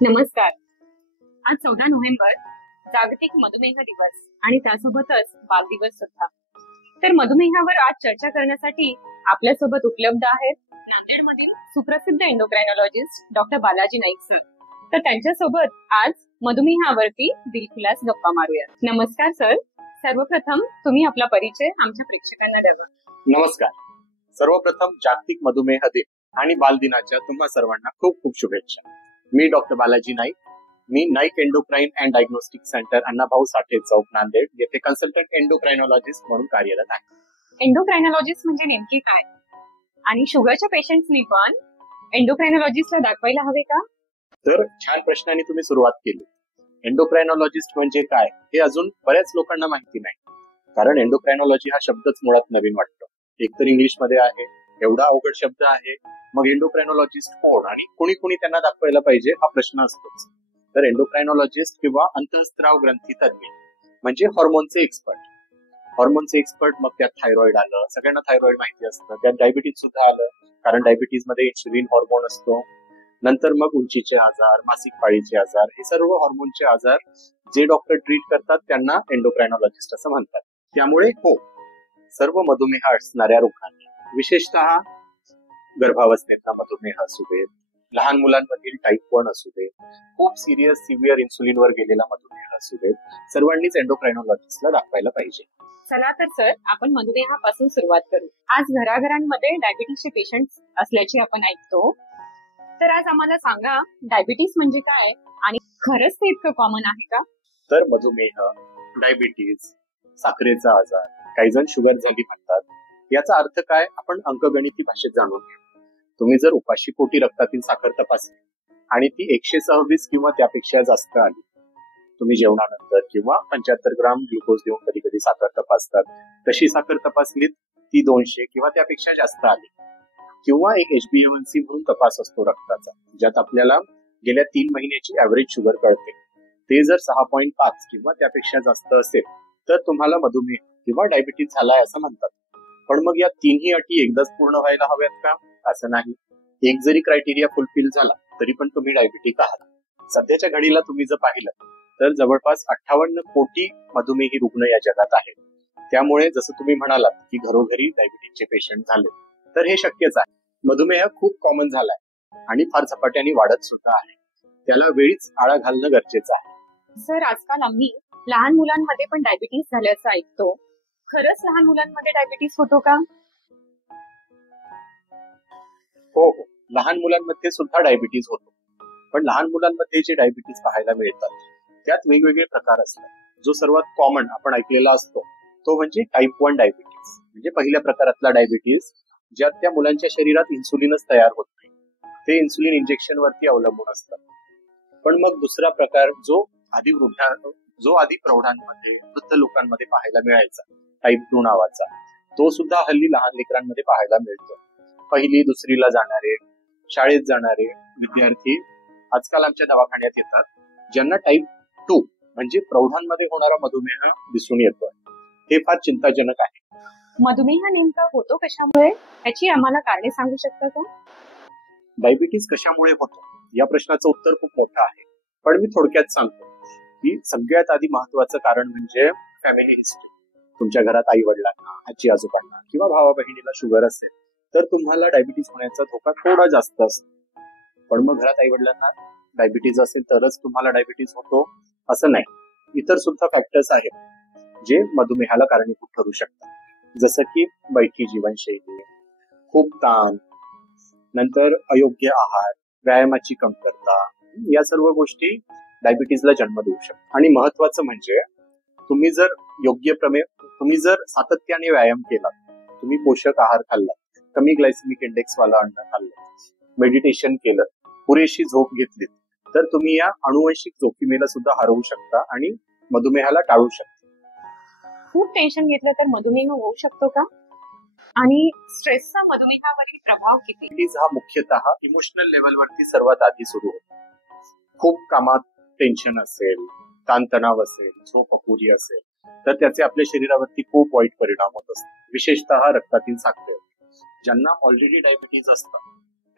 नमस्कार. आज 14 नोव्हेंबर जागतिक मधुमेह दिवस आणि त्यासोबतच बालदिवस सुद्धा. तर मधुमेहावर आज चर्चा करण्यासाठी आपल्यासोबत उपलब्ध आहेत नांदेडमधील सुप्रसिद्ध एंडोक्रायनॉलॉजिस्ट डॉक्टर बालाजी नाईक सर. तर त्यांच्यासोबत आज मधुमेहावरती दिलखुलास गप्पा मारूया. नमस्कार सर. सर्वप्रथम तुम्ही आपला परिचय आमच्या प्रेक्षकांना द्यावा. नमस्कार. सर्वप्रथम जागतिक मधुमेह दिन आणि बालदिनाच्या तुम्हा सर्वांना खूप खूप शुभेच्छा. मी डॉक्टर बालाजी नाईक. मी Naik endocrine and diagnostic centre Annabhau Sathe चौक नांदेड येथे कन्सल्टंट एंडोक्रायनॉलॉजिस्ट म्हणून कार्यरत आहे. एंडोक्रायनॉलॉजिस्ट म्हणजे नेमकी काय आणि शुगरच्या पेशंट्सनी पण एंडोक्रायनॉलॉजिस्टला दाखवायला हवे का? तर छान प्रश्नाने तुम्ही सुरुवात केली. एंडोक्रायनॉलॉजिस्ट म्हणजे काय हे अजून बऱ्याच लोकांना माहिती नाही, कारण एंडोक्रायनॉलॉजी हा शब्दच मुळात नवीन वाटतो. एकतर इंग्लिश मध्ये आहे, एवढा अवघड शब्द आहे, मग एंडोक्रायनॉलॉजिस्ट कोण आणि कुणी कुणी त्यांना दाखवायला पाहिजे हा प्रश्न असतोच. तर एंडोक्रायनॉलॉजिस्ट किंवा अंतःस्त्राव ग्रंथी तज्ञ म्हणजे हॉर्मोनचे एक्सपर्ट. हॉर्मोनचे एक्सपर्ट, मग त्यात थायरॉइड आलं, सगळ्यांना थायरॉइड माहिती असतं, त्यात डायबिटीज सुद्धा आलं, कारण डायबिटीज मध्ये इन्सुलिन हॉर्मोन असतो. नंतर मग उंचीचे आजार, मासिक पाळीचे आजार, हे सर्व हॉर्मोनचे आजार जे डॉक्टर ट्रीट करतात त्यांना एंडोक्रायनॉलॉजिस्ट असं म्हणतात. त्यामुळे हो, सर्व मधुमेह असणाऱ्या रुग्णांना, विशेषतः गर्भावस्थेतला मधुमेह असू दे, लहान मुलांमधील टाईप 1 असू दे, खूप सिव्हिअर इन्सुलिनवर गेलेला मधुमेह असू दे, सर्वांनीच एंडोक्रायनॉलॉजिस्टला दाखवायला पाहिजे. चला तर सर, आपण मधुमेहापासून सुरुवात करू. आज घराघरांमध्ये डायबिटीसचे पेशंट असल्याची आपण ऐकतो. तर आज आम्हाला सांगा, डायबिटीस म्हणजे काय आणि खरंच ते इतकं कॉमन आहे का? तर मधुमेह, डायबिटीज, साखरेचा आजार, काही जण शुगर झाली म्हणतात, याचा अर्थ काय आपण अंकगणिती भाषेत जाणून घेऊ. तुम्ही जर उपाशी पोटी रक्तातील साखर तपासली आणि ती 126 किंवा त्यापेक्षा जास्त आली, तुम्ही जेवणानंतर किंवा 75 ग्राम ग्लुकोज देऊन कधी कधी साखर तपासतात, तशी साखर तपासलीत ती 200 किंवा त्यापेक्षा जास्त आली, किंवा एक HbA1c म्हणून तपास असतो रक्ताचा, ज्यात आपल्याला गेल्या 3 महिन्याची ऍव्हरेज शुगर कळते, ते जर 6.5 किंवा त्यापेक्षा जास्त असेल तर तुम्हाला मधुमेह किंवा डायबिटीज झालाय असं म्हणतात. पण मग या तिन्ही अटी एकदाच पूर्ण व्हायला हव्यात का? असं नाही. एक जरी क्रायटेरिया फुलफिल झाला तरी पण तुम्ही डायबिटिक आहात. सध्याच्या घडीला तुम्ही जर पाहिलं तर जवळपास 58 कोटी मधुमेही रुग्ण या जगात आहेत. त्यामुळे जसं तुम्ही म्हणालात की घरोघरी डायबिटीजचे पेशंट झाले, तर हे शक्यच आहे. मधुमेह खूप कॉमन झालाय आणि फार झपाट्याने वाढत सुद्धा आहे. त्याला वेळीच आळा घालणं गरजेचं आहे. सर, आजकाल आम्ही लहान मुलांमध्ये पण डायबिटीस झाल्याचं ऐकतो. खरंच लहान मुलांमध्ये डायबिटीस होतो का? हो, लहान मुलांमध्ये सुद्धा डायबिटीज होतो. पण लहान मुलांमध्ये जे डायबिटीज पाहायला मिळतात त्यात वेगवेगळे प्रकार असतात. जो सर्वात कॉमन आपण ऐकलेला असतो तो म्हणजे टाईप 1 डायबिटीज, म्हणजे पहिल्या प्रकारातला डायबिटीज, ज्यात त्या मुलांच्या शरीरात इन्सुलिनच तयार होत नाही, ते इन्सुलिन इंजेक्शन वरती अवलंबून असतात. पण मग दुसरा प्रकार जो आधी प्रौढांमध्ये, वृद्ध लोकांमध्ये पाहायला मिळायचा, टाईप 2 नावाचा, तो सुद्धा हल्ली लहान लेकरांमध्ये पाहायला मिळतो. पहिली दुसरीला जाणारे, शाळेत जाणारे विद्यार्थी आजकाल आमच्या दवाखान्यात येतात, ज्यांना टाईप 2 म्हणजे प्रौढांमध्ये होणारा मधुमेह दिसून येतोय. हे फार चिंताजनक आहे. मधुमेह नेमका होतो कशामुळे, याची आम्हाला कारणे सांगू शकता का? डायबिटीज कशामुळे होतो या प्रश्नाचं उत्तर खूप मोठं आहे, पण मी थोडक्यात सांगतो की सगळ्यात आधी महत्वाचं कारण म्हणजे फॅमिली हिस्ट्री. तुमच्या घरात आई वडिलांना, आजी आजोबांना किंवा भावा बहिणीला शुगर असेल तर तुम्हाला डायबिटीज होण्याचा धोका थोडा जास्त असतो. पण मग घरात आई वडिलांना डायबिटीज असेल तरच तुम्हाला डायबिटीज होतो असं नाही. इतर सुद्धा फॅक्टर्स आहेत जे मधुमेहाला कारणीभूत ठरू शकतात, जसं की बैठी जीवनशैली, खूप ताण, नंतर अयोग्य आहार, व्यायामाची कमतरता, या सर्व गोष्टी डायबिटीजला जन्म देऊ शकतात. आणि महत्वाचं म्हणजे तुम्ही जर सातत्याने व्यायाम केला, तुम्ही पोषक आहार खाल्ला, कमी ग्लायसेमिक इंडेक्स वाला अन्न खाल्लं, मेडिटेशन केलं, पुरेशी झोप घेतली, तर तुम्ही या अनुवंशिक जोखमीला सुद्धा हरवू शकता आणि मधुमेहाला टाळू शकता. खूप टेन्शन घेतलं तर मधुमेह होऊ शकतो का? आणि स्ट्रेसचा मधुमेहावरील प्रभाव किती? डायबिटीज हा मुख्यतः इमोशनल लेवलवरती सर्वात आधी सुरू होतो. खूप कामात टेन्शन असेल, ताणतणाव असेल, झोप अपुरी असेल, तर त्याचे आपल्या शरीरावरती खूप वाईट परिणाम होत असतात. विशेषतः रक्तातील साखरेवर. ज्यांना ऑलरेडी डायबिटीज असतं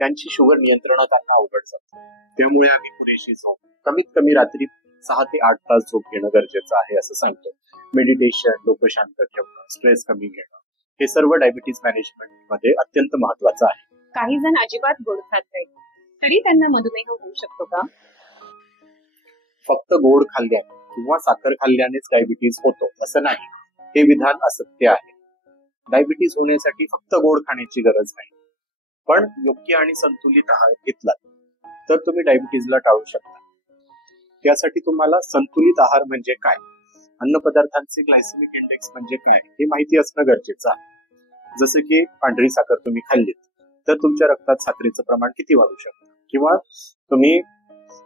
त्यांची शुगर नियंत्रणात आणणं अवघड जातं. त्यामुळे आम्ही पुरेशी झोप, कमीत कमी रात्री 6 ते 8 तास झोप घेणं गरजेचं आहे असं सांगतो. मेडिटेशन, डोकं शांत ठेवणं, स्ट्रेस कमी घेणं, हे सर्व डायबिटीज मॅनेजमेंट मध्ये अत्यंत महत्वाचं आहे. काही जण अजिबात गोड खात नाहीत, तरी त्यांना मधुमेह होऊ शकतो का? फक्त गोड खाल्ल्याने किंवा साखर खाल्ल्यानेच डायबिटीज होतो असं नाही. हे विधान असत्य आहे. डायबिटीज होण्यासाठी फक्त गोड खाण्याची गरज नाही, पण योग्य आणि संतुलित आहार घेतला तर तुम्ही डायबिटीजला टाळू शकता. त्यासाठी तुम्हाला संतुलित आहार म्हणजे काय, अन्न पदार्थांचे ग्लायसेमिक इंडेक्स म्हणजे काय हे माहिती असणं गरजेचं आहे. जसं की पांढरी साखर तुम्ही खाल्लीत तर तुमच्या रक्तात साखरेचं प्रमाण किती वाढू शकतं, किंवा तुम्ही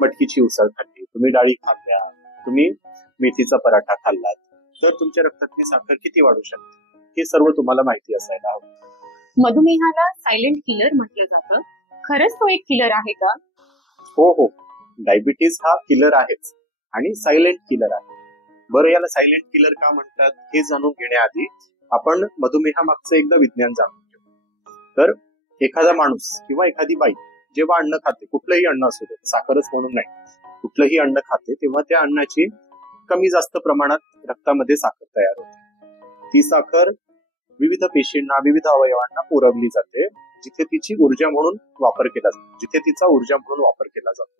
मटकीची उसळ खाल्ली, तुम्ही डाळी खाल्ल्या, तुम्ही मेथीचा पराठा खाल्लात तर तुमच्या रक्तातली साखर किती वाढू शकते, हे सर्व तुम्हाला माहिती असायला हवं. मधुमेहाला सायलेंट किलर म्हटलं जातं, खरंच तो एक किलर आहे का? हो, डायबिटीज हा किलर आहेच आणि सायलेंट किलर आहे. बरं, याला सायलेंट किलर का म्हणतात हे जाणून घेण्याआधी आपण मधुमेहामागचं एकदा विज्ञान जाणून घेऊ. तर एखादा माणूस किंवा एखादी बाई जेव्हा अन्न खाते, कुठलंही अन्न असू दे, साखरच म्हणून नाही, कुठलंही अन्न खाते तेव्हा त्या अन्नाची कमी जास्त प्रमाणात रक्तामध्ये साखर तयार होते. ती साखर विविध पेशींना, विविध अवयवांना पुरवली जाते, जिथे तिची ऊर्जा म्हणून वापर केला जातो, जिथे तिचा ऊर्जा म्हणून वापर केला जातो.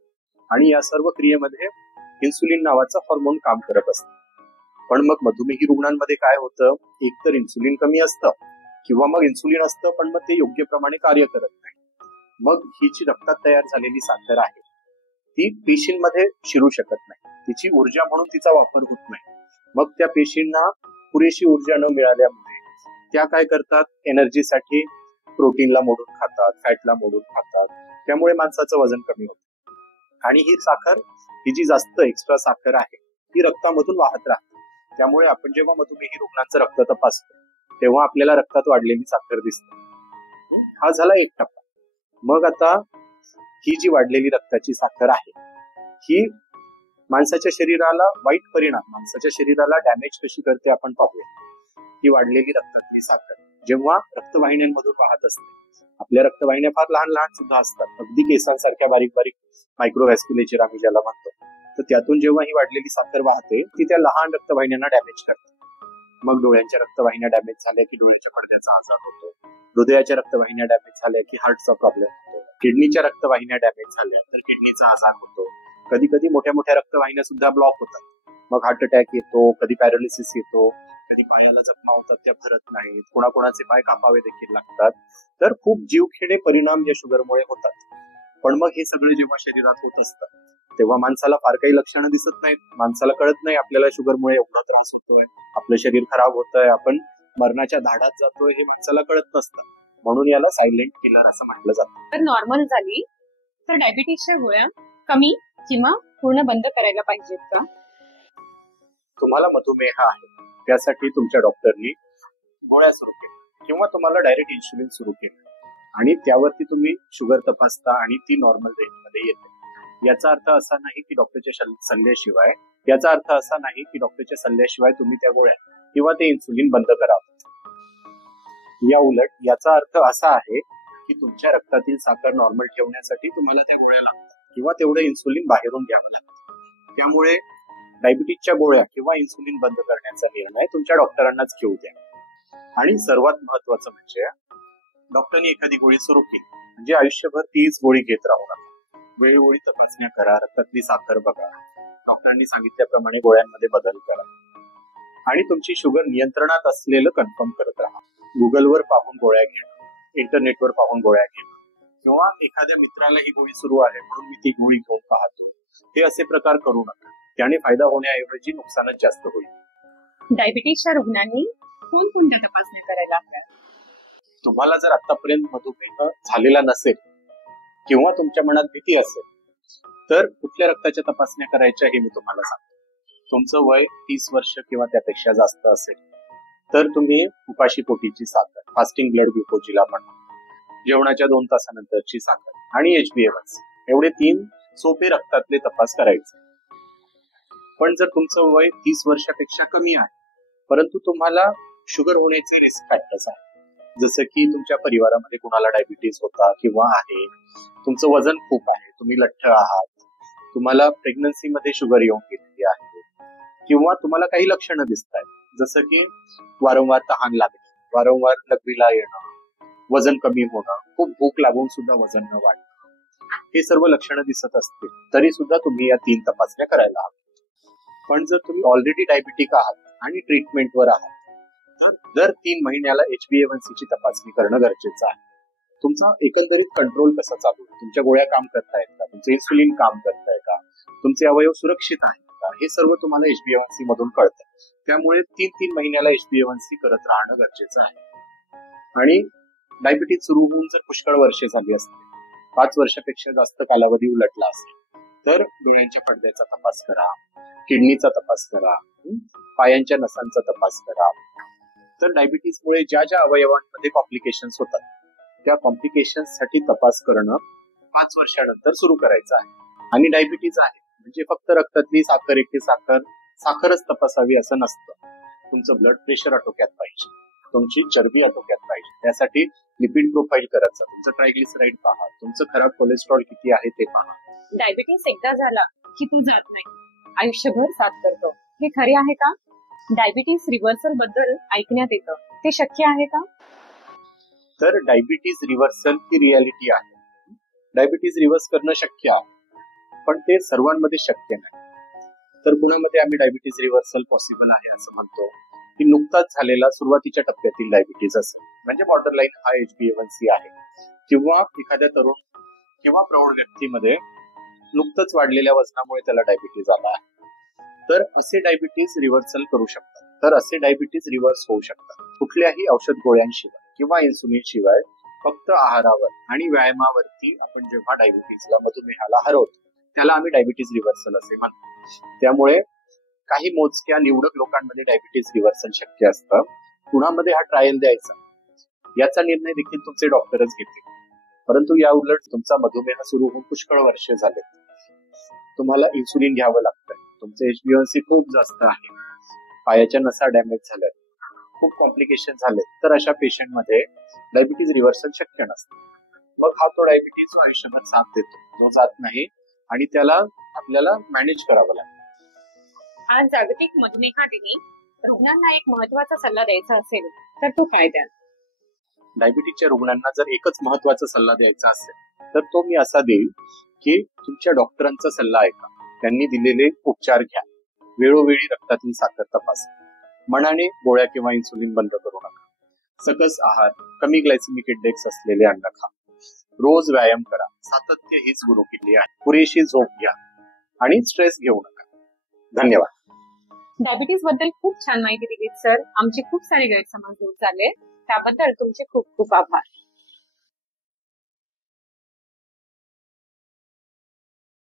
आणि या सर्व क्रियेमध्ये इन्सुलिन नावाचं हॉर्मोन काम करत असतं. पण मग मधुमेही रुग्णांमध्ये काय होतं, एकतर इन्सुलिन कमी असतं किंवा मग इन्सुलिन असतं पण मग ते योग्य प्रमाणे कार्य करत नाही. मग ही जी रक्तात तयार झालेली साखर आहे ती पेशींमध्ये शिरू शकत नाही, तिची ऊर्जा म्हणून तिचा वापर होत नाही. मग त्या पेशींना पुरेशी ऊर्जा न मिळाल्यामुळे त्या काय करतात, एनर्जीसाठी प्रोटीनला मोडून खातात, फॅटला मोडून खातात. त्यामुळे माणसाचं वजन कमी होतं. आणि ही साखर, ही जी जास्त एक्स्ट्रा साखर आहे ती रक्तामधून वाहत राहते. त्यामुळे आपण जेव्हा मधुमेही रुग्णांचं रक्त तपासतो तेव्हा आपल्याला रक्तात वाढलेली साखर दिसते. हा झाला एक टप्पा. मग आता ही जी वाढलेली रक्ताची साखर आहे ही माणसाच्या शरीराला वाईट परिणाम, माणसाच्या शरीराला डॅमेज कशी करते आपण पाहूया. ही वाढलेली रक्तातली साखर जेव्हा रक्तवाहिन्यांमधून वाहत असते, आपल्या रक्तवाहिन्या फार लहान लहान सुद्धा असतात, अगदी केसांसारख्या बारीक बारीक मायक्रोव्हॅस्क्युलेचर आम्ही ज्याला म्हणतो, तर त्यातून जेव्हा ही वाढलेली साखर वाहते ती त्या लहान रक्तवाहिन्यांना डॅमेज करते. मग डोळ्यांच्या रक्तवाहिन्या डॅमेज झाल्या की डोळ्याच्या पडद्याचा आजार होतो, हृदयाच्या रक्तवाहिन्या डॅमेज झाल्या की हार्टचा प्रॉब्लेम होतो, किडनीच्या रक्तवाहिन्या डॅमेज झाल्या तर किडनीचा आजार होतो. कधी कधी मोठ्या मोठ्या रक्तवाहिन्या सुद्धा ब्लॉक होतात, मग हार्ट अटॅक येतो, कधी पॅरालिसिस येतो, कधी पायाला जखमा होतात त्या भरत नाहीत, कोणाकोणाचे पाय कापावे देखील लागतात. तर खूप जीवघेणे परिणाम या शुगरमुळे होतात. पण मग हे सगळे जेव्हा शरीरात होत असतात तेव्हा माणसाला फार काही लक्षणं दिसत नाहीत. माणसाला कळत नाही आपल्याला शुगरमुळे एवढा त्रास होतोय, आपलं शरीर खराब होतंय, आपण मरणाच्या धाडात जातोय, हे माणसाला कळत नसतं. म्हणून याला सायलेंट किलर असं म्हटलं जातं. तर नॉर्मल झाली तर डायबिटीजच्या गोळ्या कमी किंवा पूर्ण बंद करायला पाहिजेत का? तुम्हाला मधुमेह आहे त्यासाठी तुमच्या डॉक्टरनी गोळ्या सुरू केल्या किंवा तुम्हाला डायरेक्ट इन्सुलिन सुरू केलं आणि त्यावरती तुम्ही शुगर तपासता आणि ती नॉर्मल रेंजमध्ये येते. याचा अर्थ असा नाही की डॉक्टरच्या सल्ल्याशिवाय तुम्ही त्या गोळ्या किंवा ते इन्सुलिन बंद करावं. या उलट याचा अर्थ असा आहे की तुमच्या रक्तातील साखर नॉर्मल ठेवण्यासाठी तुम्हाला त्या गोळ्या लागतात किंवा तेवढं इन्सुलिन बाहेरून घ्यावं लागतं. त्यामुळे डायबिटीजच्या गोळ्या किंवा इन्सुलिन बंद करण्याचा निर्णय तुमच्या डॉक्टरांनाच घेऊ द्या. आणि सर्वात महत्वाचं म्हणजे डॉक्टरनी एखादी गोळी सुरू केली म्हणजे आयुष्यभर तीच गोळी घेत राहू नका. वेळोवेळी तपासण्या करा, रक्तातली साखर बघा, डॉक्टरांनी सांगितल्याप्रमाणे गोळ्यांमध्ये बदल करा आणि तुमची शुगर नियंत्रणात असलेलं कन्फर्म करत राहा. गुगलवर पाहून गोळ्या घेणं, इंटरनेटवर पाहून गोळ्या घेणं किंवा एखाद्या मित्राला ही गोळी सुरू आहे म्हणून मी ती गोळी घेऊन पाहतो, हे असे प्रकार करू नका. त्याने फायदा होण्याऐवजी नुकसानच जास्त होईल. डायबिटीजच्या रुग्णांनी कोणकोणत्या तपासण्या करायला हव्या? तुम्हाला जर आतापर्यंत मधुमेह झालेला नसेल किंवा तुमच्या मनात भीती असेल तर कुठल्या रक्ताच्या तपासण्या करायच्या हे मी तुम्हाला सांगतो. तुमचं वय 30 वर्ष किंवा त्यापेक्षा जास्त असेल तर तुम्ही उपाशी पोटीची साखर, फास्टिंग ब्लड ग्लुकोज जिला म्हणतो, जेवणाच्या 2 तासानंतरची साखर आणि HbA1c एवढे 3 सोपे रक्तातले तपास करायचे. पण जर तुमचं वय 30 वर्षापेक्षा कमी आहे परंतु तुम्हाला शुगर होण्याचे रिस्क फॅक्टर्स आहेत, जसं की तुमच्या परिवारामध्ये कुणाला डायबिटीज होता किंवा आहे, तुमचं वजन खूप आहे, तुम्ही लठ्ठ आहात, तुम्हाला प्रेग्नन्सी मध्ये शुगर येऊन गेलेली आहे, किंवा तुम्हाला काही लक्षणं दिसत आहेत, जसं की वारंवार तहान लागणे, वारंवार लघवीला येणं, वजन कमी होणं, खूप भूक लागून सुद्धा वजन न वाढणं, हे सर्व लक्षणं दिसत असतील तरी सुद्धा तुम्ही या 3 तपासण्या करायला हव्या. पण जर तुम्ही ऑलरेडी डायबिटिक आहात आणि ट्रीटमेंटवर आहात तर दर 3 महिन्याला HbA1c ची तपासणी करणं गरजेचं आहे. तुमचा एकंदरीत कंट्रोल कसा चालू आहे, तुमच्या गोळ्या काम करतायत का, तुमचं इन्सुलिन काम करताय का, तुमचे अवयव सुरक्षित आहेत का, हे सर्व तुम्हाला HbA1c मधून कळतं. त्यामुळे 3-3 महिन्याला HbA1c करत राहणं गरजेचं आहे. आणि डायबिटीज सुरू होऊन जर पुष्कळ वर्षे झाली असतील, 5 वर्षापेक्षा जास्त कालावधी उलटला असेल, तर डोळ्यांच्या पडद्याचा तपास करा, किडनीचा तपास करा, पायांच्या नसांचा तपास करा. तर डायबिटीजमुळे ज्या ज्या अवयवांमध्ये कॉम्प्लिकेशन्स होतात त्या कॉम्प्लिकेशन्स साठी तपास करणं 5 वर्षानंतर सुरू करायचं आहे. आणि डायबिटीज आहे म्हणजे फक्त रक्तातली साखरच तपासावी असं नसतं. तुमचं ब्लड प्रेशर आटोक्यात पाहिजे, तुमची चरबी आटोक्यात पाहिजे, त्यासाठी लिपिड प्रोफाईल करायचं, तुमचं ट्रायग्लिसराईड पहा, तुमचं खराब कोलेस्ट्रॉल किती आहे ते पहा. डायबिटीस एकदा झाला की तू जात नाही, आयुष्यभर साथ करतो, हे खरे आहे का? डायबिटीस रिव्हर्सल बद्दल ऐकण्यात येतं, ते शक्य आहे का? तर डायबिटीज रिव्हर्सल ही रियालिटी आहे. डायबिटीज रिव्हर्स करणं शक्य आहे, पण ते सर्वांमध्ये शक्य नाही. तर कुणामध्ये आम्ही डायबिटीज रिव्हर्सल पॉसिबल आहे असं म्हणतो की नुकताच झालेला सुरुवातीच्या टप्प्यातील डायबिटीज असेल, म्हणजे बॉर्डरलाईन हा HbA1c आहे, किंवा एखाद्या तरुण किंवा प्रौढ व्यक्तीमध्ये नुकतंच वाढलेल्या वजनामुळे त्याला डायबिटीज आला आहे, तर असे डायबिटीज रिव्हर्सल करू शकतात. तर असे डायबिटीज रिव्हर्स होऊ शकतात कुठल्याही औषध गोळ्यांशिवाय किंवा इन्सुलिन शिवाय, फक्त आहारावर आणि व्यायामावरती. आपण जेव्हा डायबिटीजला, मधुमेहाला हरवतो त्याला आम्ही डायबिटीज रिव्हर्सल असे म्हणतो. त्यामुळे काही मोजक्या निवडक लोकांमध्ये डायबिटीज रिव्हर्सल शक्य असतं. कुणामध्ये हा ट्रायल द्यायचा याचा निर्णय देखील तुमचे डॉक्टरच घेतील. परंतु या उलट तुमचा मधुमेह सुरू होऊन पुष्कळ वर्षे झाले, तुम्हाला इन्सुलिन घ्यावं लागतंय, तुमचं HbA1c खूप जास्त आहे, पायाच्या नसा डॅमेज झाल्यात, खूप कॉम्प्लिकेशन झाले, तर अशा पेशंटमध्ये डायबिटीज रिव्हर्सल शक्य नसतं. मग हा तो डायबिटीज आयुष्यभर साथ देतो, जो जात नाही, आणि त्याला आपल्याला मॅनेज करावं लागतं. आज जागतिक मधुमेह दिनी रुग्णांना एक महत्वाचा सल्ला द्यायचा असेल तर तो काय द्याल? डायबिटीजच्या रुग्णांना जर एकच महत्वाचा सल्ला द्यायचा असेल तर तो मी असा देईल की तुमच्या डॉक्टरांचा सल्ला ऐका, त्यांनी दिलेले उपचार घ्या, वेळोवेळी रक्तातील साखर तपासा, मनाने गोळ्या किंवा इन्सुलिन बंद करू नका, सकस आहार, कमी ग्लायसेमिक इंडेक्स असलेले अन्न खा, रोज व्यायाम करा, सातत्य हीच गुरुकिल्ली आहे, पुरेशी झोप घ्या आणि स्ट्रेस घेऊ नका. धन्यवाद. डायबिटीज बद्दल खूप छान माहिती दिलीत सर. आमचे खूप सारे गैरसमज दूर झाले, त्याबद्दल तुमचे खूप खूप आभार.